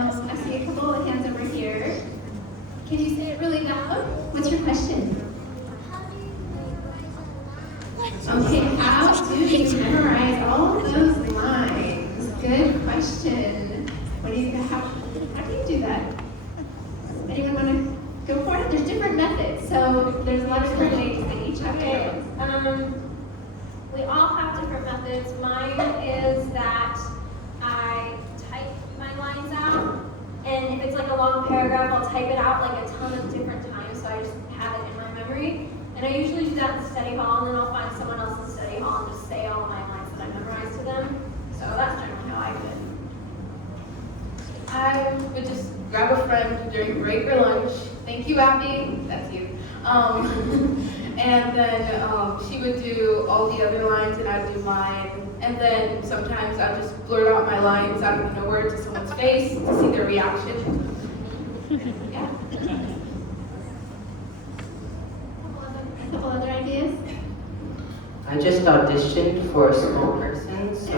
I see a couple of hands over here. Can you say it really loud? What's your question? Okay, how do you memorize all of those lines? Good question. What do you, how do you do that? Anyone want to go for it? There's different methods, so there's a lot of different ways that each have to go. We all have different methods. Mine is that I type my lines out, and if it's like a long paragraph, I'll type it out like a ton of different times, so I just have it in my memory. And I usually do that in study hall, and then I'll find someone else in study hall and just say all my lines that I memorized to them. So that's generally how I do it. I would just grab a friend during break or lunch. Thank you, Abby. That's you. And then she would do all the other lines and I'd do mine. And then sometimes I'd just blurt out my lines out of nowhere to someone's face to see their reaction. Yeah. A couple other ideas? I just auditioned for a small person, so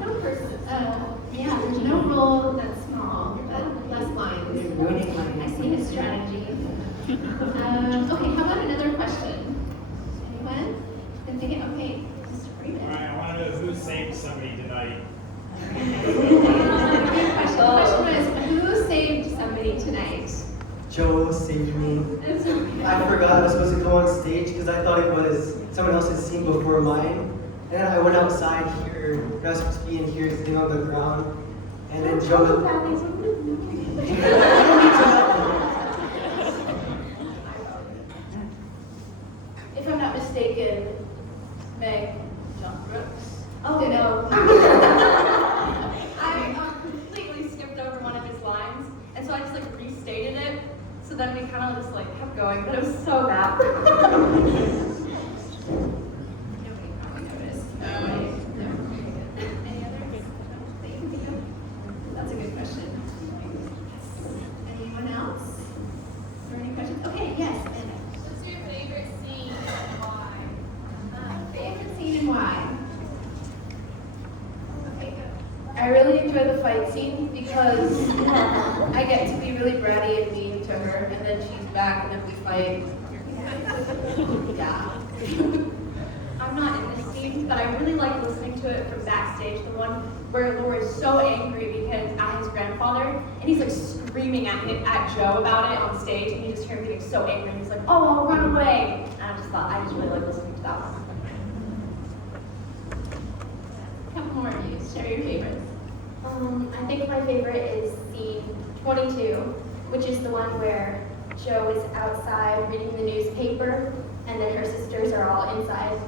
No person. Yeah, there's no role that's small, but less lines. I see his strategy. Okay, how about another question? Anyone? Been thinking, okay, Mr. Freeman. All right, I want to know who saved somebody tonight. Good question. The question was, who saved somebody tonight? Joe saved me. It's okay. I forgot I was supposed to go on stage because I thought it was someone else's scene before mine. And then I went outside here, and I was supposed to be in here sitting on the ground. And then Joe. If I'm not mistaken, Meg, John Brooks. Oh, Did it? no. I completely skipped over one of his lines, and so I just like restated it. So then we kind of just like kept going, but it was so bad. Nobody probably noticed. Right? No. Any others that you can think of? That's a good question. Anyone else? Is there any questions? Okay, yes. Anna. What's your favorite scene and why? Favorite scene and why? Okay, go. I really enjoy the fight scene because I get to be really bratty and mean to her, and then she's back, and then we fight. Yeah. I'm not in this scene, but I really like listening to it from backstage. The one where Laura is so angry because at his grandfather, and he's like screaming at Joe about it on stage, and you just hear him getting so angry, and he's like, "Oh, I'll run away!" And I just really like listening to that one. A couple more of you. Share your favorites. I think my favorite is scene 22, which is the one where Joe is outside reading the newspaper, and then her sisters are all inside,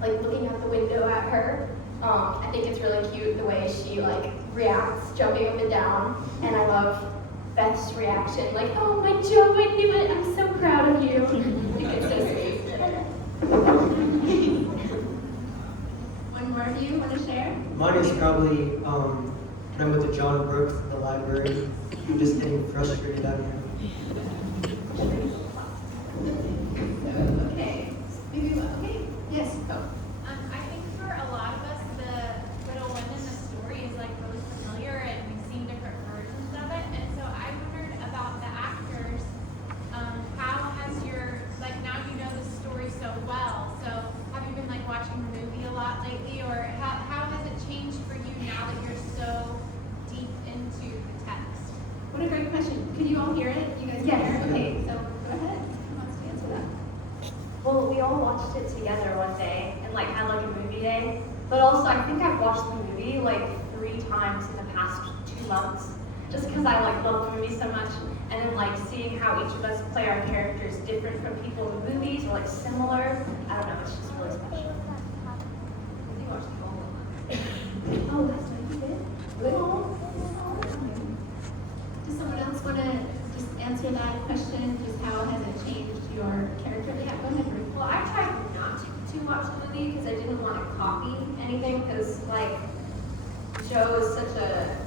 like looking out the window at her. I think it's really cute the way she like reacts, jumping up and down, and I love Beth's reaction, like, "Oh my Joe, I knew it! I'm so proud of you." I think it's so sweet. One more of you want to share? Mine is probably when I went to John Brooks at the library. I'm just getting frustrated at him. Okay. Maybe okay. Yes, go. I think for a lot of us, the little one in the story is like really familiar, and we've seen different versions of it. And so I wondered about the actors. How has your now you know the story so well? So have you been like watching the movie a lot lately, or how has it changed for you now that you're so deep into the text? What a great question. Could you all hear it? You guys Yes. hear it? Okay, so go ahead. Who wants to answer that? Well, we all watched it together one day and like had like a movie day. But also, I think I've watched the movie like 3 times in the past 2 months, just because I like love the movie so much. And then like seeing how each of us play our characters different from people in the movies or like similar. I don't know. It's just really special. You watched the whole one. Oh, that's what you did? Oh. Does someone else want to just answer that question? Just how has it changed your character? Yeah, go ahead, Ruth. Well, I tried not to watch the movie because I didn't want to copy anything because like Joe is such a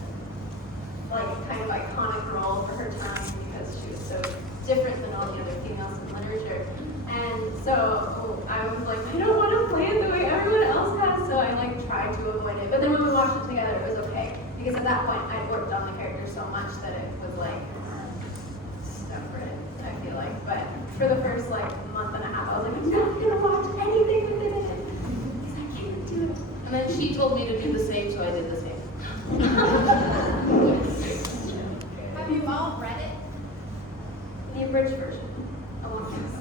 like kind of iconic role for her time because she was so different than all the other females in literature. And so I was like, I don't want to play it the way everyone else has, so I like tried to avoid it. But then when we watched it together, it was okay because that point I worked on the character so much that it was like stubborn, I feel like. But for the first like month and a half, I was like, I'm not gonna watch anything within it because I can't do it. And then she told me to do the same, so I did the same. Have you all read it? The abridged version. A long time ago.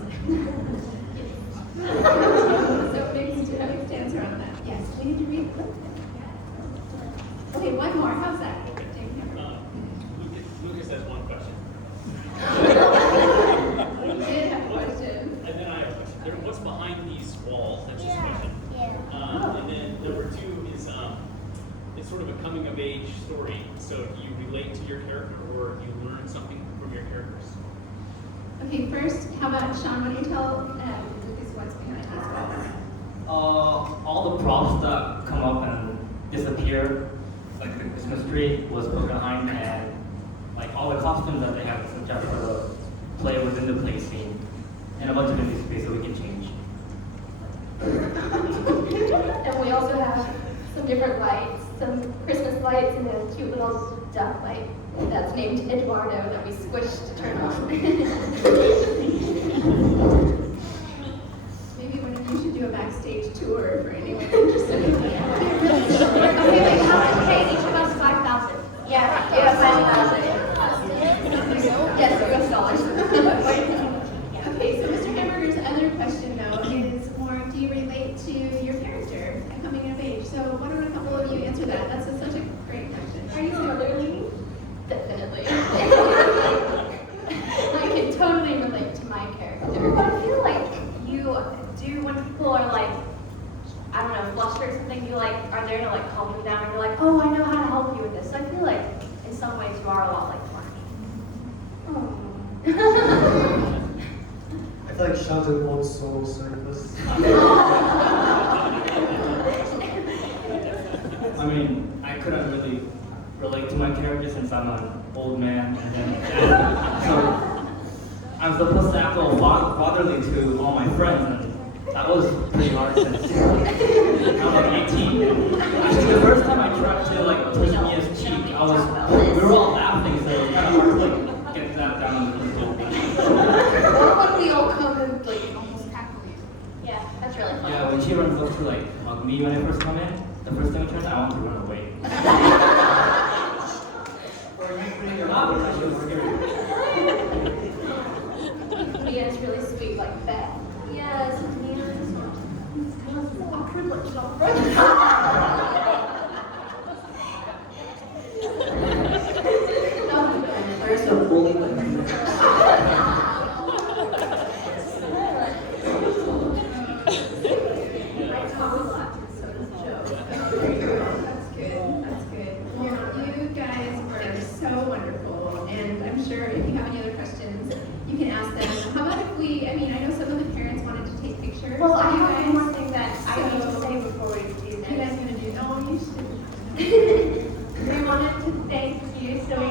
So mixed answer on that. Yes, we need to read it. Okay, one more. How's that? Lucas has one question. We did have a question. And then I have a question. What's behind these walls? That's his question. And then number two is it's sort of a coming of age story. So do you relate to your character or do you learn something from your characters? Okay, first, how about Sean? Why don't you tell Lucas what's behind these walls? All the props that come up and disappear, like the Christmas tree was put behind, and like all the costumes that they have just for the play within the play scene, and a bunch of empty space that we can change. And we also have some different lights, some Christmas lights, and a cute little duck light that's named Eduardo that we squished to turn on. Maybe one of you should do a backstage tour for anyone interested in that. Okay, wait, how much pay each of us? 5,000. Yeah, 5,000. Yes, US dollars. Okay, so Mr. Hamburger's other question though is more, do you relate to your character at coming of age? So why don't a couple of you answer that? That's such a great question. Are you motherly? Definitely. I can totally relate to my character. But I feel like you do when people are like, I don't know, flustered or something, you like are there to like calm them down, and you're like, oh, I know how to help you with this. So I feel like in some ways you are a lot like Marnie. I feel like Sean's an old soul circus. I mean, I couldn't really relate to my character since I'm an old man, and then so I'm supposed to act all fatherly to all my friends, and that was pretty hard since I'm like 18. Actually, the first time I tried to like touch Mia's cheek, we were all laughing, so it was kind of hard to like get that down on the table. Or when we all come and like almost tackle you. Yeah, that's really fun. Yeah, when she runs up to like hug me when I first come in, the first thing I tried, I want to run away. Or you putting your mouth because you're scared. Mia's really sweet like that. Yes, Mia is kind of awkward like she's all There's a bully like I talk a lot, so does Joe. There you go. That's good. That's good. You guys are so wonderful, and I'm sure if you have any other questions, you can ask them. How about if we, I mean, I know some of the parents wanted to take pictures. Well, I of you have guys. one more thing that I need to say before we do You guys this. gonna do? Oh, you should. We wanted to thank you so we